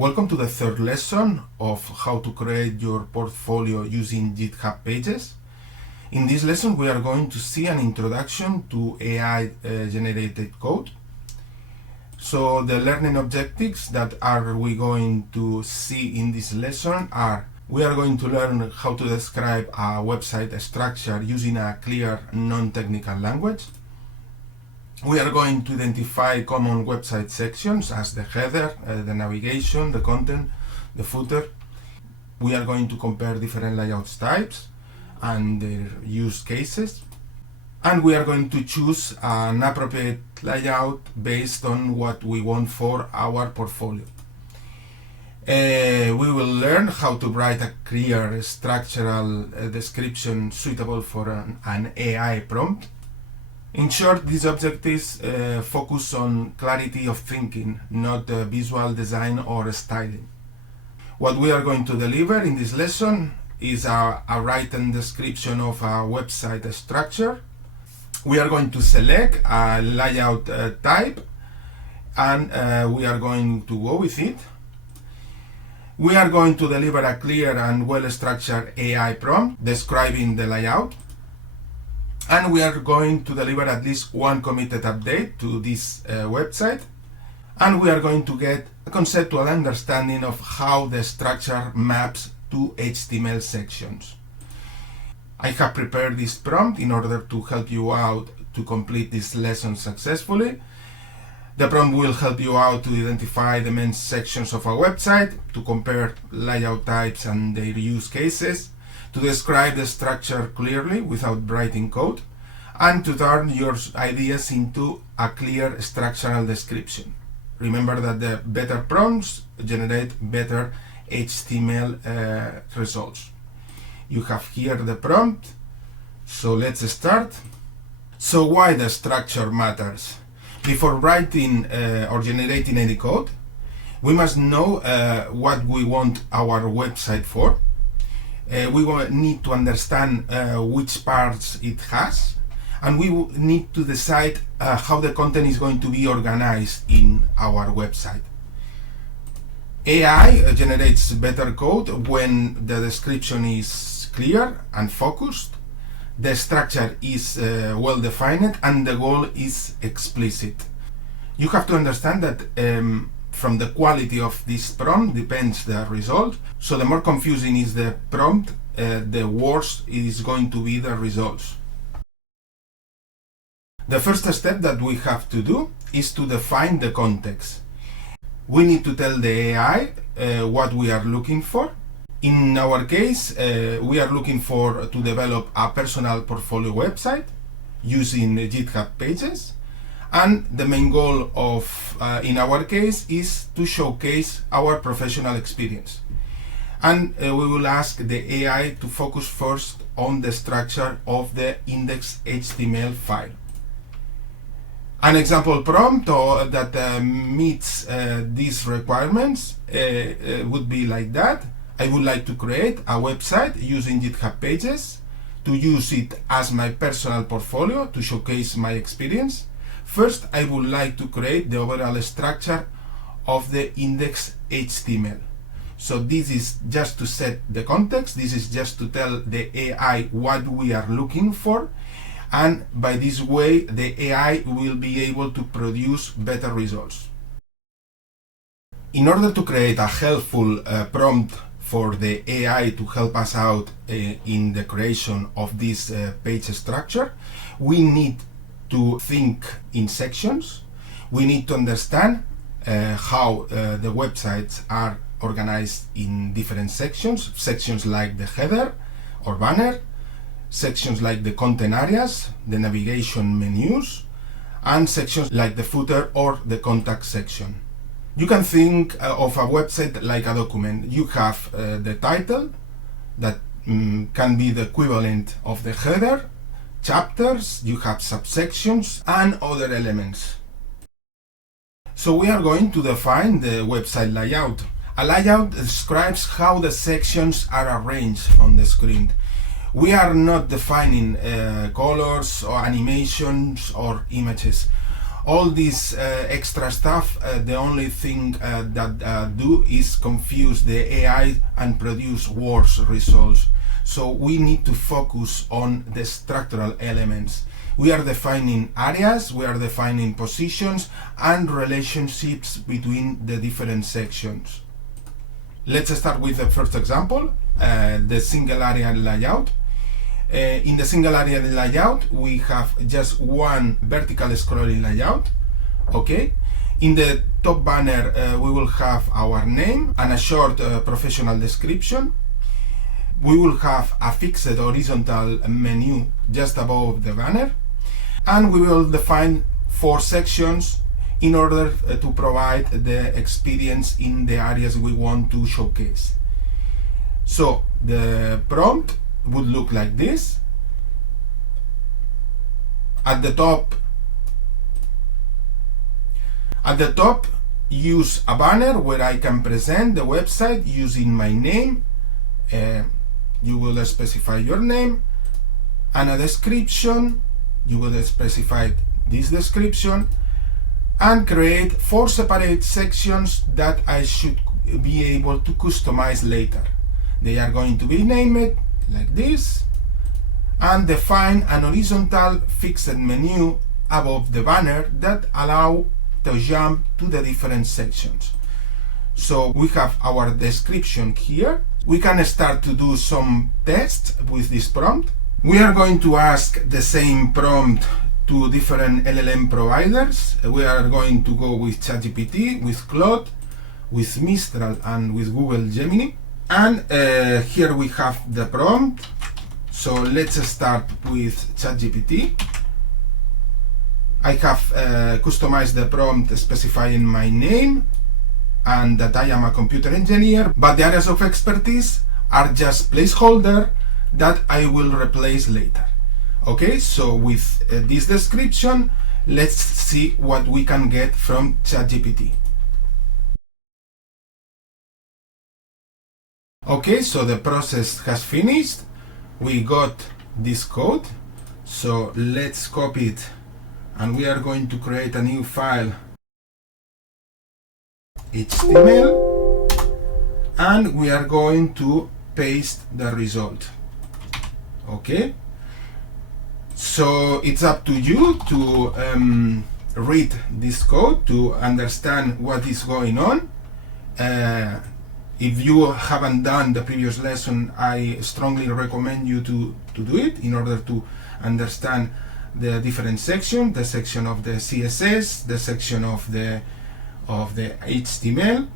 Welcome to the third lesson of how to create your portfolio using GitHub Pages. In this lesson, we are going to see an introduction to AI-generated code. So the learning objectives that we going to see in this lesson are: we are going to learn how to describe a website structure using a clear, non-technical language. We are going to identify common website sections as the header, the navigation, the content, the footer. We are going to compare different layout types and their use cases. And we are going to choose an appropriate layout based on what we want for our portfolio. We will learn how to write a clear structural description suitable for an AI prompt. In short, these objectives focus on clarity of thinking, not visual design or styling. What we are going to deliver in this lesson is a written description of a website structure. We are going to select a layout type and we are going to go with it. We are going to deliver a clear and well-structured AI prompt describing the layout. And we are going to deliver at least one committed update to this website. And we are going to get a conceptual understanding of how the structure maps to HTML sections. I have prepared this prompt in order to help you out to complete this lesson successfully. The prompt will help you out to identify the main sections of a website, to compare layout types and their use cases, to describe the structure clearly without writing code, and to turn your ideas into a clear structural description. Remember that the better prompts generate better HTML results. You have here the prompt, so let's start. So why the structure matters? Before writing or generating any code, we must know what we want our website for. We need to understand which parts it has, and we need to decide how the content is going to be organized in our website. AI generates better code when the description is clear and focused, the structure is well-defined, and the goal is explicit. You have to understand that from the quality of this prompt depends the result. So the more confusing is the prompt, the worse is going to be the results. The first step that we have to do is to define the context. We need to tell the AI what we are looking for. In our case, we are looking to develop a personal portfolio website using GitHub Pages. And the main goal in our case is to showcase our professional experience. And we will ask the AI to focus first on the structure of the index.html file. An example prompt that meets these requirements would be like that. I would like to create a website using GitHub Pages, to use it as my personal portfolio to showcase my experience. First, I would like to create the overall structure of the index.html. So this is just to set the context. This is just to tell the AI what we are looking for. And by this way, the AI will be able to produce better results. In order to create a helpful prompt for the AI to help us out in the creation of this page structure, we need to think in sections. We need to understand how the websites are organized in different sections like the header or banner, sections like the content areas, the navigation menus, and sections like the footer or the contact section. You can think of a website like a document. You have the title that can be the equivalent of the header, chapters, you have subsections, and other elements. So we are going to define the website layout. A layout describes how the sections are arranged on the screen. We are not defining colors or animations or images. All this extra stuff, the only thing that do is confuse the AI and produce worse results. So we need to focus on the structural elements. We are defining areas, we are defining positions and relationships between the different sections. Let's start with the first example, the single area layout. In the single area layout, we have just one vertical scrolling layout. Okay. In the top banner, we will have our name and a short professional description. We will have a fixed horizontal menu just above the banner, and we will define 4 sections in order to provide the experience in the areas we want to showcase. So the prompt would look like this. At the top, use a banner where I can present the website using my name. You will specify your name, and a description. You will specify this description and create 4 separate sections that I should be able to customize later. They are going to be named like this, and define an horizontal fixed menu above the banner that allow to jump to the different sections. So we have our description here. We can start to do some tests with this prompt. We are going to ask the same prompt to different LLM providers. We are going to go with ChatGPT, with Claude, with Mistral, and with Google Gemini. And here we have the prompt. So let's start with ChatGPT. I have customized the prompt specifying my name and that I am a computer engineer, but the areas of expertise are just placeholder that I will replace later. Okay, so with this description, let's see what we can get from ChatGPT. Okay, so the process has finished. We got this code, so let's copy it, and we are going to create a new file, HTML, and we are going to paste the result. Okay, so it's up to you to read this code to understand what is going on. If you haven't done the previous lesson, I strongly recommend you to do it in order to understand the different sections, the section of the CSS, the section of the HTML,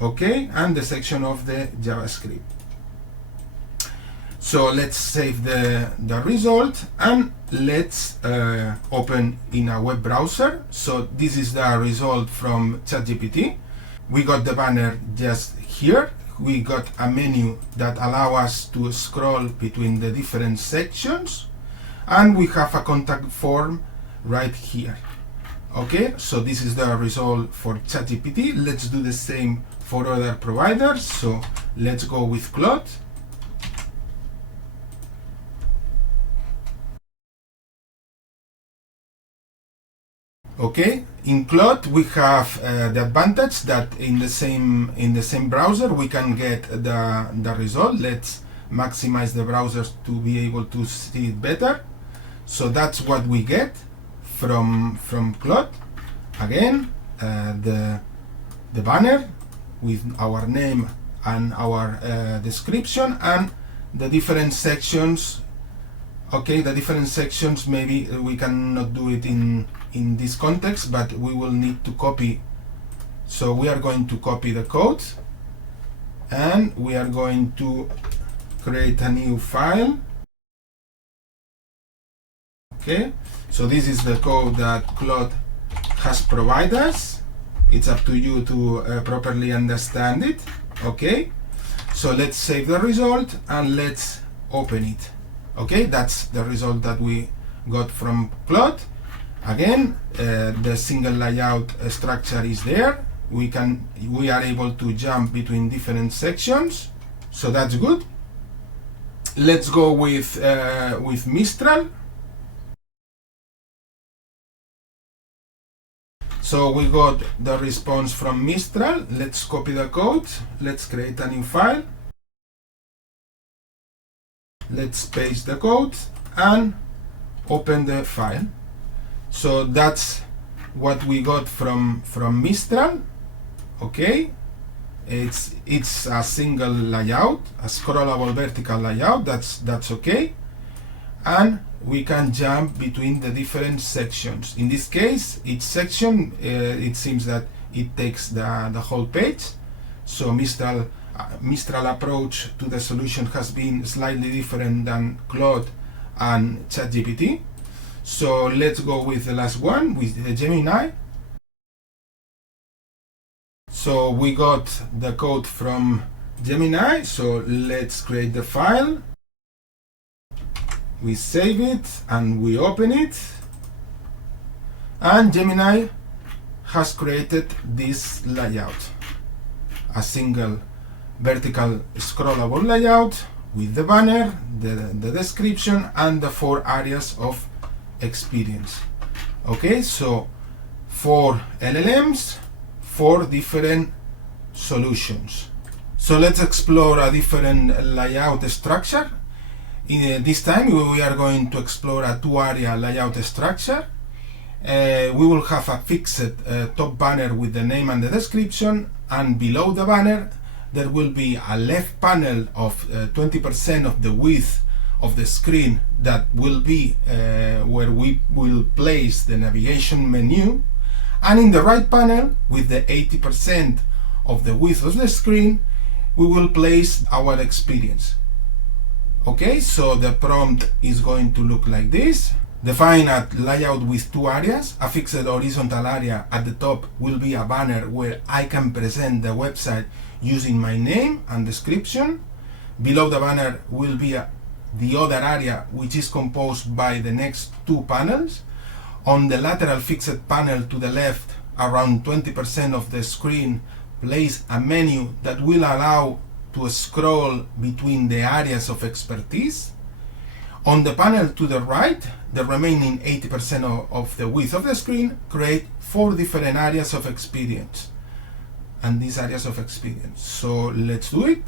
okay, and the section of the JavaScript. So let's save the result, and let's open in a web browser. So this is the result from ChatGPT. We got the banner just here. We got a menu that allows us to scroll between the different sections, and we have a contact form right here. Okay, so this is the result for ChatGPT. Let's do the same for other providers. So let's go with Claude. Okay, in Claude we have the advantage that in the same browser we can get the result. Let's maximize the browsers to be able to see it better. So that's what we get from Claude. Again, the banner with our name and our description, and the different sections. Okay, the different sections, maybe we cannot do it in this context, but we will need to copy. So we are going to copy the code, and we are going to create a new file. Okay, so this is the code that Claude has provided us. It's up to you to properly understand it. Okay, so let's save the result and let's open it. Okay, that's the result that we got from Claude. Again, the single layout structure is there. We are able to jump between different sections, so that's good. Let's go with Mistral. So we got the response from Mistral. Let's copy the code. Let's create a new file. Let's paste the code and open the file. So that's what we got from Mistral. Okay, it's a single layout, a scrollable vertical layout. That's okay, and we can jump between the different sections. In this case, each section it seems that it takes the whole page. So Mistral approach to the solution has been slightly different than Claude and ChatGPT. So let's go with the last one, with Gemini. So we got the code from Gemini, so let's create the file. We save it and we open it. And Gemini has created this layout, a single vertical scrollable layout with the banner, the description, and the 4 areas of experience. Okay, so 4 LLMs, 4 different solutions. So let's explore a different layout structure. In this time we are going to explore a 2-area layout structure. We will have a fixed top banner with the name and the description, and below the banner there will be a left panel of 20% of the width of the screen that will be where we will place the navigation menu, and in the right panel with the 80% of the width of the screen we will place our experience. Okay, so the prompt is going to look like this. Define a layout with 2 areas. A fixed horizontal area at the top will be a banner where I can present the website using my name and description. Below the banner will be the other area, which is composed by the next 2 panels. On the lateral fixed panel to the left, around 20% of the screen, place a menu that will allow to scroll between the areas of expertise. On the panel to the right, the remaining 80% of the width of the screen create 4 different areas of experience. And these areas of experience. So let's do it.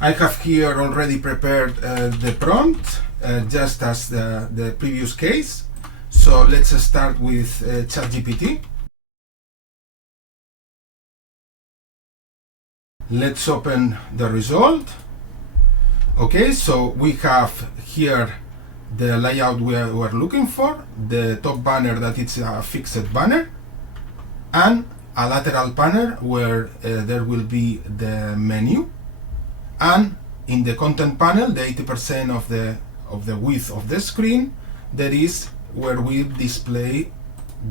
I have here already prepared the prompt, just as the previous case. So let's start with ChatGPT. Let's open the result. Okay, so we have here the layout we're looking for, the top banner that it's a fixed banner, and a lateral panel where there will be the menu, and in the content panel, the 80% of the width of the screen, that is where we display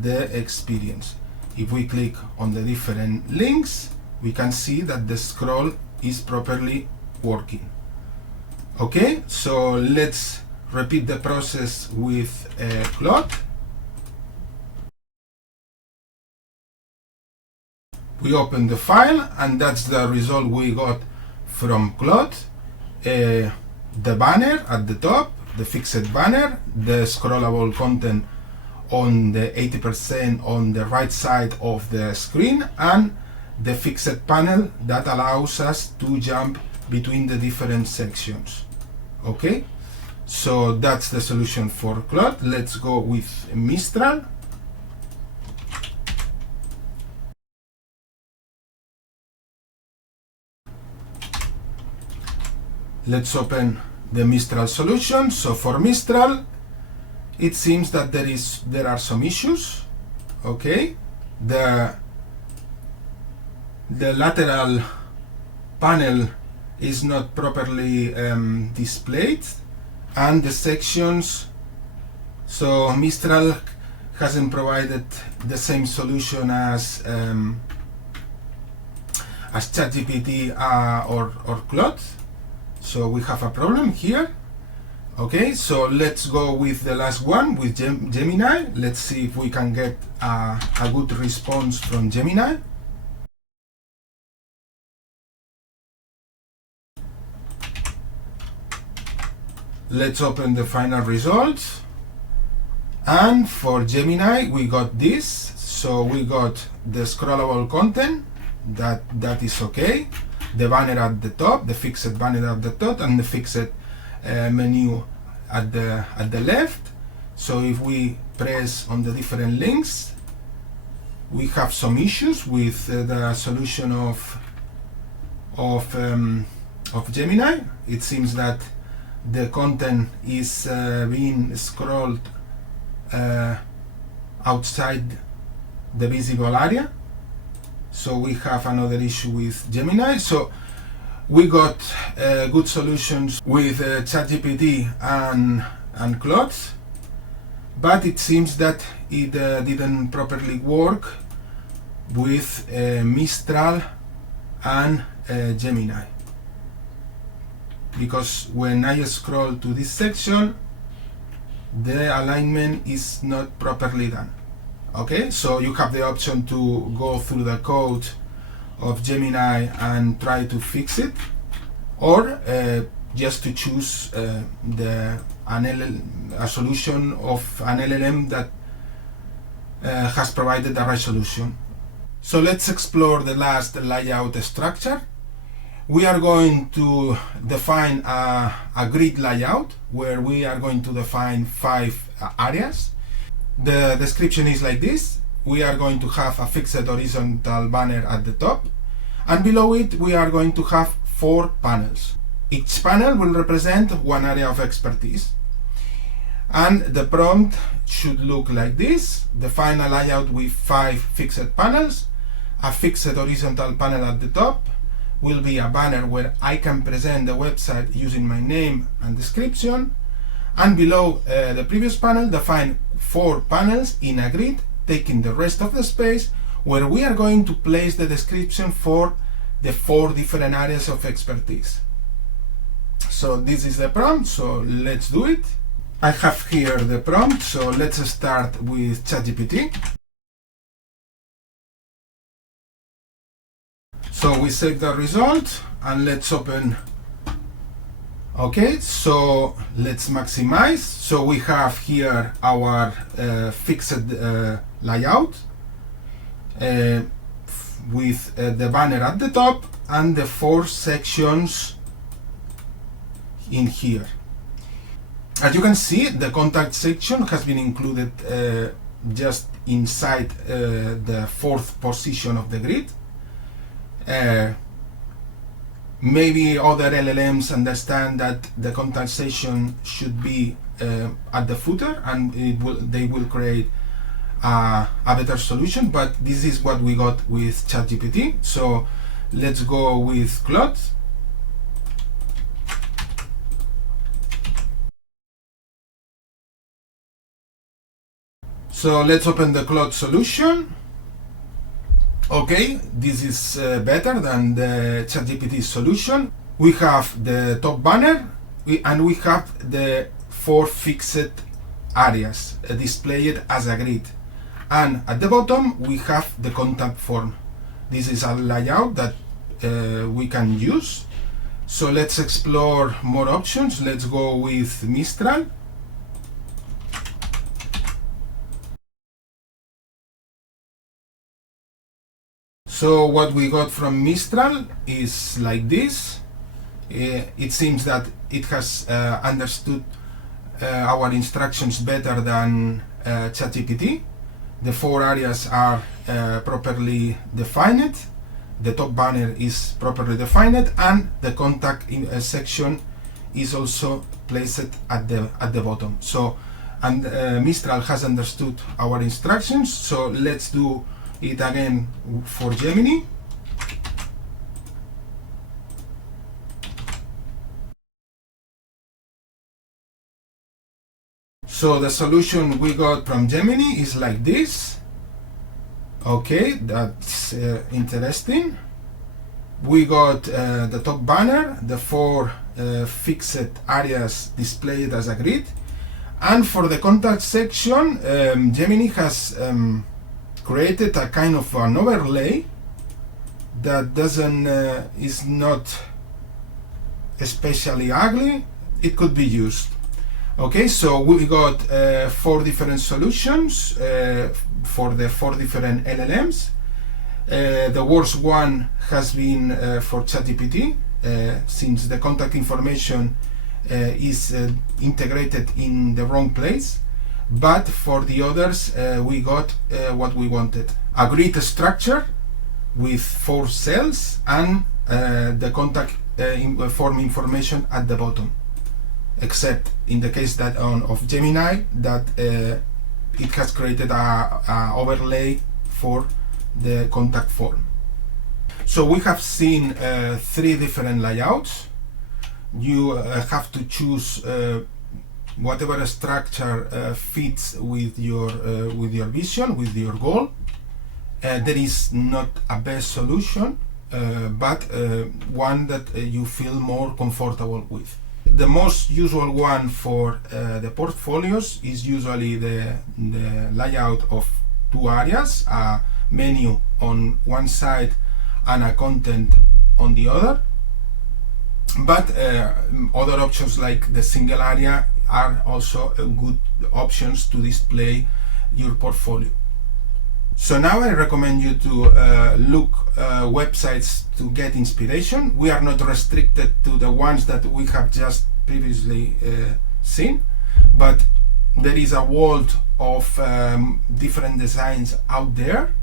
the experience. If we click on the different links, we can see that the scroll is properly working. Okay, so let's repeat the process with Claude. We open the file, and that's the result we got from Claude. The banner at the top, the fixed banner, the scrollable content on the 80% on the right side of the screen, and the fixed panel that allows us to jump between the different sections. Okay, so that's the solution for Claude. Let's go with Mistral. Let's open the Mistral solution. So for Mistral, it seems that there are some issues. Okay, the lateral panel is not properly displayed, and the sections, so Mistral hasn't provided the same solution as ChatGPT or Claude. So we have a problem here. Okay, so let's go with the last one, with Gemini. Let's see if we can get a good response from Gemini. Let's open the final results. And for Gemini, we got this. So we got the scrollable content, that is okay. The banner at the top, the fixed banner at the top, and the fixed menu at the left. So if we press on the different links, we have some issues with the solution of Gemini. It seems that the content is being scrolled outside the visible area. So we have another issue with Gemini. So we got good solutions with ChatGPT and Claude, but it seems that it didn't properly work with Mistral and Gemini, because when I scroll to this section, the alignment is not properly done. Okay, so you have the option to go through the code of Gemini and try to fix it, or just to choose a solution of an LLM that has provided the right solution. So let's explore the last layout structure. We are going to define a grid layout where we are going to define 5 areas. The description is like this. We are going to have a fixed horizontal banner at the top, and below it we are going to have 4 panels. Each panel will represent one area of expertise, and the prompt should look like this. Define a layout with 5 fixed panels. A fixed horizontal panel at the top will be a banner where I can present the website using my name and description, and below the previous panel define 4 panels in a grid, taking the rest of the space, where we are going to place the description for the 4 different areas of expertise. So this is the prompt, so let's do it. I have here the prompt, so let's start with ChatGPT. So we save the result and let's open. Okay, so let's maximize. So we have here our fixed layout with the banner at the top and the 4 sections in here. As you can see, the contact section has been included just inside the 4th position of the grid. Maybe other LLMs understand that the contact section should be at the footer, and they will create a better solution, but this is what we got with ChatGPT. So let's go with Claude. So let's open the Claude solution. Okay, this is better than the ChatGPT solution. We have the top banner and we have the 4 fixed areas displayed as a grid. And at the bottom we have the contact form. This is a layout that we can use. So let's explore more options. Let's go with Mistral. So what we got from Mistral is like this. It seems that it has understood our instructions better than ChatGPT. The 4 areas are properly defined. The top banner is properly defined, and the contact section is also placed at the bottom. So, and Mistral has understood our instructions. So let's do it again for Gemini. So the solution we got from Gemini is like this. Okay, that's interesting. We got the top banner, the 4 fixed areas displayed as a grid, and for the contact section, Gemini has created a kind of an overlay that is not especially ugly. It could be used. Okay, so we got 4 different solutions for the 4 different LLMs. The worst one has been for ChatGPT, since the contact information is integrated in the wrong place. But for the others, we got what we wanted. A grid structure with 4 cells and the contact form information at the bottom. Except in the case that of Gemini, that it has created a overlay for the contact form. So we have seen 3 different layouts. You have to choose whatever structure fits with your vision, with your goal. There is not a best solution, but one that you feel more comfortable with. The most usual one for the portfolios is usually the layout of 2 areas, a menu on one side and a content on the other. But other options like the single area are also good options to display your portfolio. So now I recommend you to look websites to get inspiration. We are not restricted to the ones that we have just previously seen, but there is a world of different designs out there.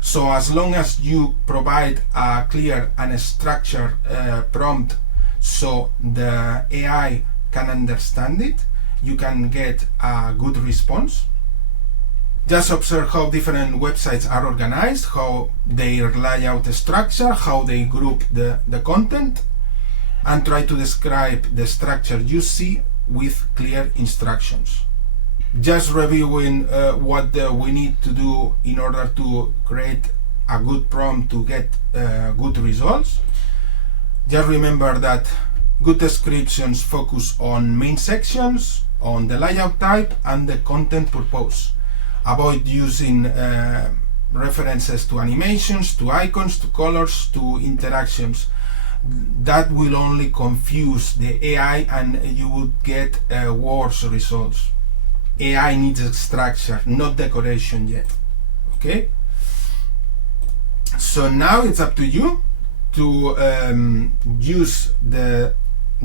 So as long as you provide a clear and a structured prompt so the AI can understand it, you can get a good response. Just observe how different websites are organized, how their layout structure, how they group the content, and try to describe the structure you see with clear instructions. Just reviewing what we need to do in order to create a good prompt to get good results. Just remember that good descriptions focus on main sections, on the layout type, and the content purpose. Avoid using references to animations, to icons, to colors, to interactions. That will only confuse the AI and you would get worse results. AI needs a structure, not decoration yet. Okay? So now it's up to you to use the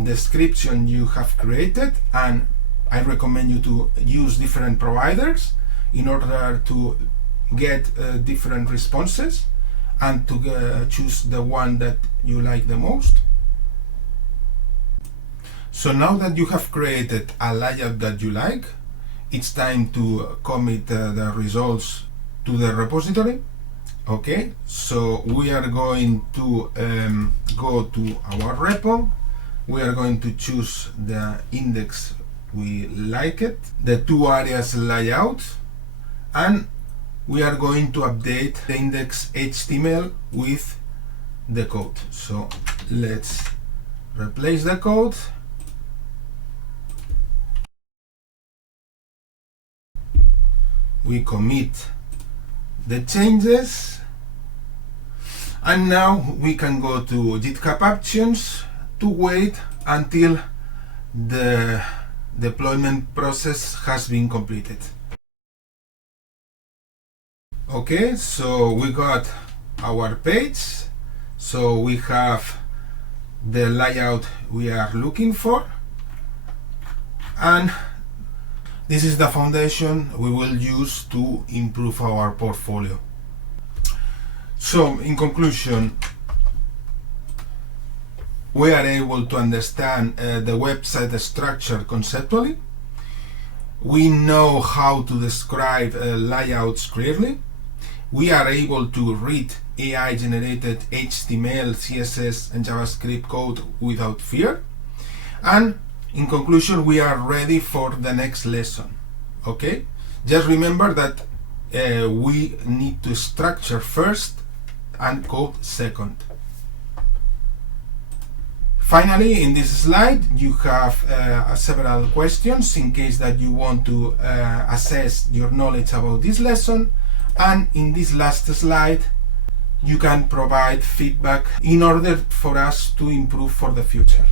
description you have created, and I recommend you to use different providers in order to get different responses and to choose the one that you like the most. So now that you have created a layout that you like, it's time to commit the results to the repository. Okay, so we are going to go to our repo. We are going to choose the index we like it, the 2 areas layout, and we are going to update the index HTML with the code. So let's replace the code. We commit the changes, and now we can go to GitHub Actions to wait until the deployment process has been completed. Okay, so we got our page. So we have the layout we are looking for, and this is the foundation we will use to improve our portfolio. So in conclusion, we are able to understand the website structure conceptually. We know how to describe layouts clearly. We are able to read AI-generated HTML, CSS, and JavaScript code without fear. And in conclusion, we are ready for the next lesson. Okay? Just remember that we need to structure first and code second. Finally, in this slide, you have several questions in case that you want to assess your knowledge about this lesson. And in this last slide, you can provide feedback in order for us to improve for the future.